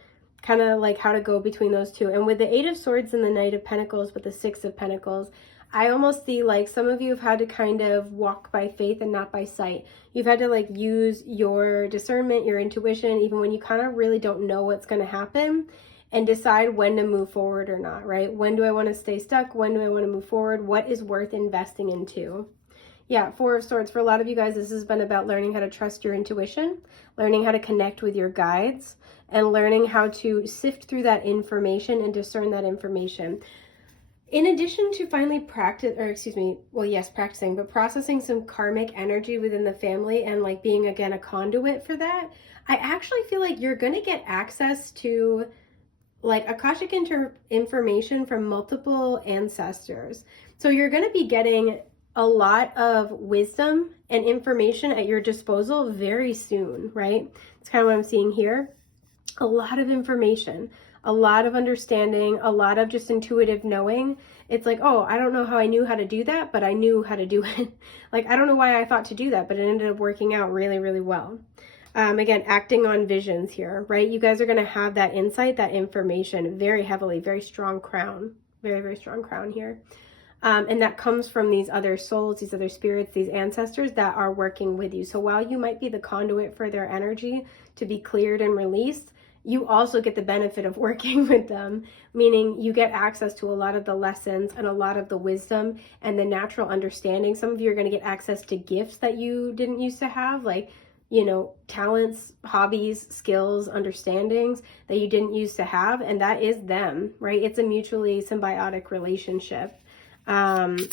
kind of like how to go between those two. And with the 8 of Swords and the Knight of Pentacles with the 6 of Pentacles, I almost see like some of you have had to kind of walk by faith and not by sight. You've had to like use your discernment, your intuition, even when you kind of really don't know what's going to happen, and decide when to move forward or not, right? When do I want to stay stuck? When do I want to move forward? What is worth investing into? Yeah, 4 of Swords. For a lot of you guys, this has been about learning how to trust your intuition, learning how to connect with your guides, and learning how to sift through that information and discern that information. In addition to finally practicing, but processing some karmic energy within the family and like being, again, a conduit for that, I actually feel like you're going to get access to like Akashic information from multiple ancestors. So you're going to be getting a lot of wisdom and information at your disposal very soon, right? It's kind of what I'm seeing here. a lot of information, a lot of understanding, a lot of just intuitive knowing. It's like, oh, I don't know how I knew how to do that, but I knew how to do it. Like, I don't know why I thought to do that, but it ended up working out really, really well. Again, acting on visions here, right? You guys are going to have that insight, that information very heavily, very strong crown, very, very strong crown here. And that comes from these other souls, these other spirits, these ancestors that are working with you. So while you might be the conduit for their energy to be cleared and released, you also get the benefit of working with them, meaning you get access to a lot of the lessons and a lot of the wisdom and the natural understanding. Some of you are going to get access to gifts that you didn't used to have, like, you know, talents, hobbies, skills, understandings that you didn't used to have. And that is them, right? It's a mutually symbiotic relationship. And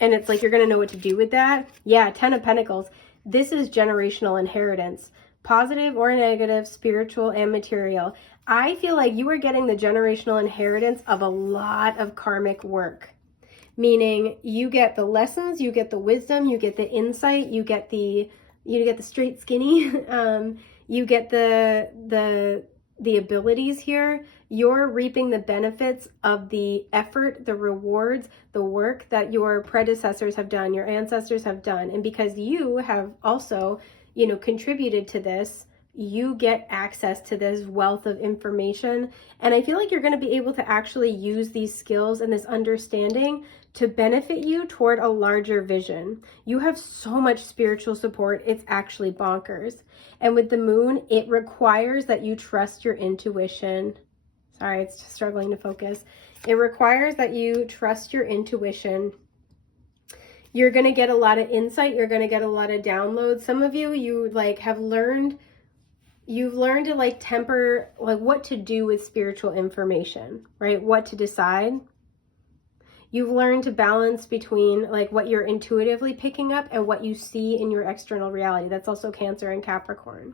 it's like, you're going to know what to do with that. Yeah, 10 of Pentacles. This is generational inheritance, positive or negative, spiritual and material. I feel like you are getting the generational inheritance of a lot of karmic work, meaning you get the lessons, you get the wisdom, you get the insight, you get the straight skinny, you get the abilities here. You're reaping the benefits of the effort, the rewards, the work that your predecessors have done, your ancestors have done. And because you have also, you know, contributed to this, you get access to this wealth of information. And I feel like you're going to be able to actually use these skills and this understanding to benefit you toward a larger vision. You have so much spiritual support, it's actually bonkers. And with the moon, it requires that you trust your intuition. Sorry, it's just struggling to focus. It requires that you trust your intuition. You're going to get a lot of insight. You're going to get a lot of downloads. Some of you, you like have learned, you've learned to like temper, like what to do with spiritual information, right? What to decide. You've learned to balance between like what you're intuitively picking up and what you see in your external reality. That's also Cancer and Capricorn.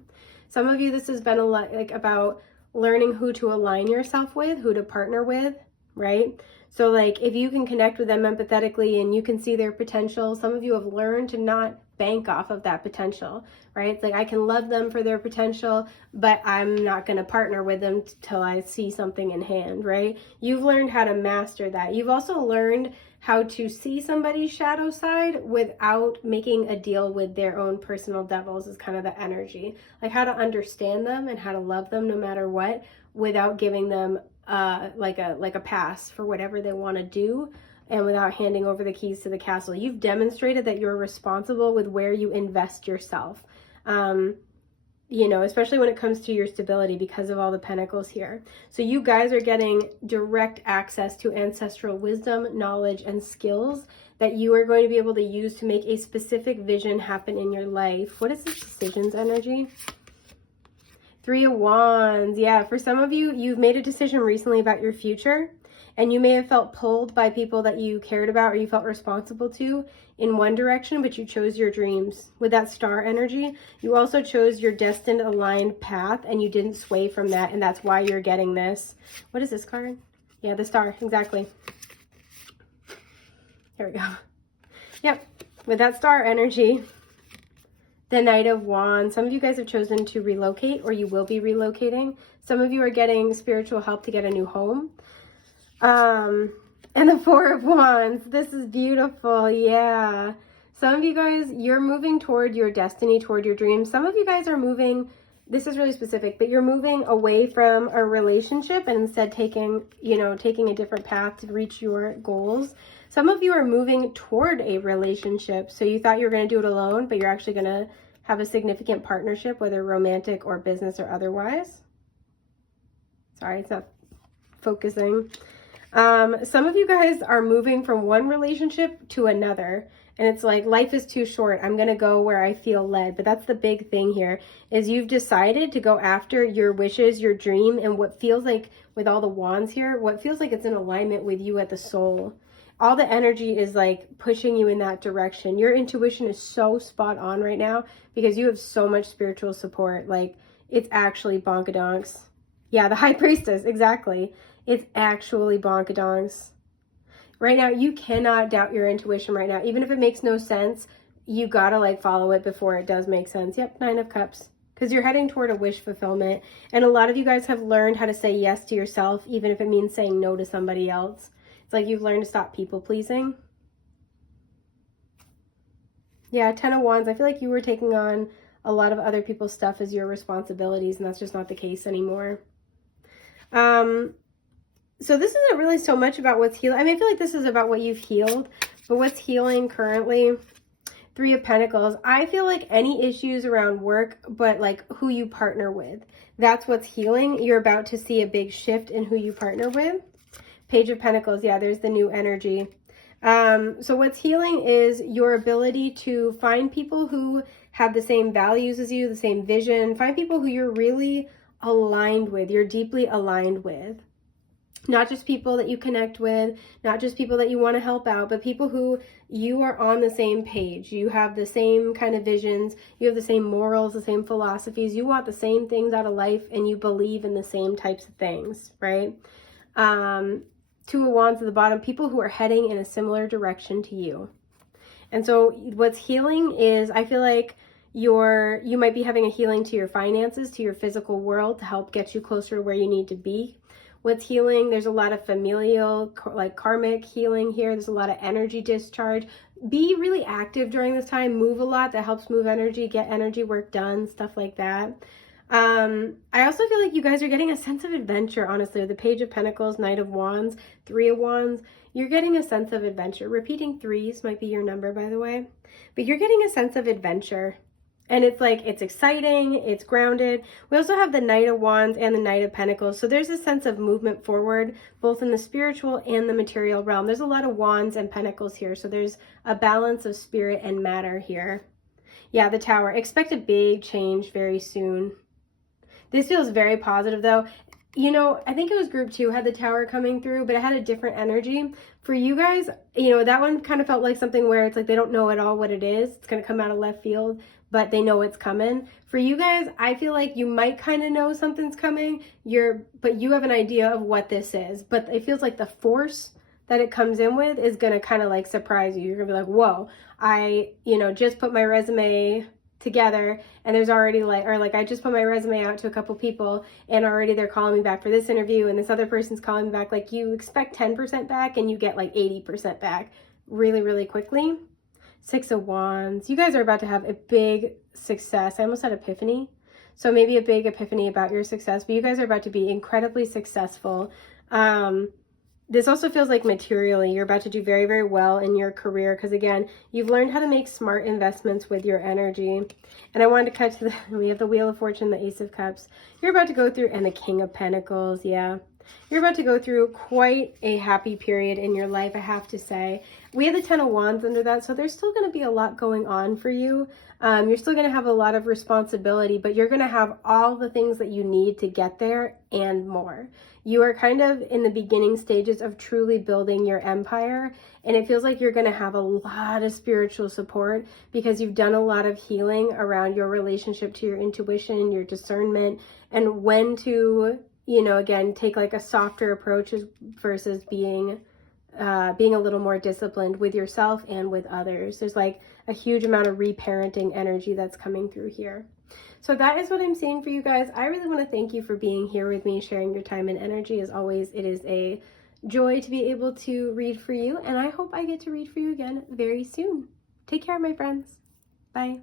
Some of you, this has been a lot like about learning who to align yourself with, who to partner with, right? So like if you can connect with them empathetically and you can see their potential, some of you have learned to not bank off of that potential, right? It's like, I can love them for their potential, but I'm not going to partner with them till I see something in hand, right? You've learned how to master that. You've also learned how to see somebody's shadow side without making a deal with their own personal devils is kind of the energy. Like how to understand them and how to love them no matter what without giving them like a pass for whatever they want to do and without handing over the keys to the castle. You've demonstrated that you're responsible with where you invest yourself. You know, especially when it comes to your stability because of all the pentacles here. So you guys are getting direct access to ancestral wisdom, knowledge, and skills that you are going to be able to use to make a specific vision happen in your life. What is this decisions energy? 3 of Wands. Yeah, for some of you, you've made a decision recently about your future. And you may have felt pulled by people that you cared about or you felt responsible to in one direction, but you chose your dreams. With that star energy, you also chose your destined aligned path and you didn't sway from that. And that's why you're getting this. What is this card? Yeah, the star, exactly. Here we go. Yep, with that star energy, the Knight of Wands. Some of you guys have chosen to relocate or you will be relocating. Some of you are getting spiritual help to get a new home. And the 4 of Wands. This is beautiful. Yeah. Some of you guys, you're moving toward your destiny, toward your dreams. Some of you guys are moving, this is really specific, but you're moving away from a relationship and instead taking a different path to reach your goals. Some of you are moving toward a relationship. So you thought you were going to do it alone, but you're actually going to have a significant partnership, whether romantic or business or otherwise. Sorry, it's not focusing. Some of you guys are moving from one relationship to another. And it's like, life is too short. I'm going to go where I feel led. But that's the big thing here is you've decided to go after your wishes, your dream, and what feels like with all the wands here, what feels like it's in alignment with you at the soul. All the energy is like pushing you in that direction. Your intuition is so spot on right now because you have so much spiritual support. Like it's actually bonkadonks. Yeah, the High Priestess, exactly. It's actually bonkadonks. Right now, you cannot doubt your intuition right now. Even if it makes no sense, you gotta like follow it before it does make sense. Yep, 9 of Cups. because you're heading toward a wish fulfillment. And a lot of you guys have learned how to say yes to yourself, even if it means saying no to somebody else. It's like you've learned to stop people pleasing. Yeah, 10 of Wands. I feel like you were taking on a lot of other people's stuff as your responsibilities, and that's just not the case anymore. So this isn't really so much about what's healing. I mean, I feel like this is about what you've healed, but what's healing currently, 3 of Pentacles. I feel like any issues around work, but like who you partner with, that's what's healing. You're about to see a big shift in who you partner with. Page of Pentacles. Yeah, there's the new energy. So what's healing is your ability to find people who have the same values as you, the same vision. Find people who you're really aligned with, you're deeply aligned with. Not just people that you connect with, not just people that you want to help out, but people who you are on the same page. You have the same kind of visions, you have the same morals, the same philosophies, you want the same things out of life, and you believe in the same types of things, right? 2 of Wands at the bottom, people who are heading in a similar direction to you. And so what's healing is, I feel like you might be having a healing to your finances, to your physical world, to help get you closer to where you need to be. What's healing, there's a lot of familial, like karmic healing here. There's a lot of energy discharge. Be really active during this time. Move a lot. That helps move energy, get energy work done, stuff like that. I also feel like you guys are getting a sense of adventure, honestly. The Page of Pentacles, Knight of Wands, 3 of Wands. You're getting a sense of adventure. Repeating 3s might be your number, by the way. But you're getting a sense of adventure. And it's like, it's exciting, it's grounded. We also have the Knight of Wands and the Knight of Pentacles. So there's a sense of movement forward, both in the spiritual and the material realm. There's a lot of Wands and Pentacles here. So there's a balance of spirit and matter here. Yeah, the Tower. Expect a big change very soon. This feels very positive though. You know, I think it was group 2 had the Tower coming through, but it had a different energy. For you guys, you know, that one kind of felt like something where it's like they don't know at all what it is. It's going to come out of left field, but they know it's coming. For you guys, I feel like you might kind of know something's coming, but you have an idea of what this is. But it feels like the force that it comes in with is going to kind of like surprise you. You're going to be like, whoa, I, you know, just put my resume together and there's already I just put my resume out to a couple people and already they're calling me back for this interview and this other person's calling me back. Like you expect 10% back and you get like 80% back really, really quickly. 6 of Wands. You guys are about to have a big success. I almost had epiphany. So maybe a big epiphany about your success, but you guys are about to be incredibly successful. This also feels like materially, you're about to do very, very well in your career because, again, you've learned how to make smart investments with your energy. And I wanted to cut to we have the Wheel of Fortune, the Ace of Cups. You're about to go through, and the King of Pentacles, yeah. You're about to go through quite a happy period in your life, I have to say. We have the 10 of Wands under that, so there's still going to be a lot going on for you. You're still going to have a lot of responsibility, but you're going to have all the things that you need to get there and more. You are kind of in the beginning stages of truly building your empire, and it feels like you're going to have a lot of spiritual support because you've done a lot of healing around your relationship to your intuition, your discernment, and when to, you know, again, take like a softer approach versus being a little more disciplined with yourself and with others. There's like a huge amount of reparenting energy that's coming through here. So that is what I'm seeing for you guys. I really want to thank you for being here with me, sharing your time and energy. As always, it is a joy to be able to read for you, and I hope I get to read for you again very soon. Take care, my friends. Bye.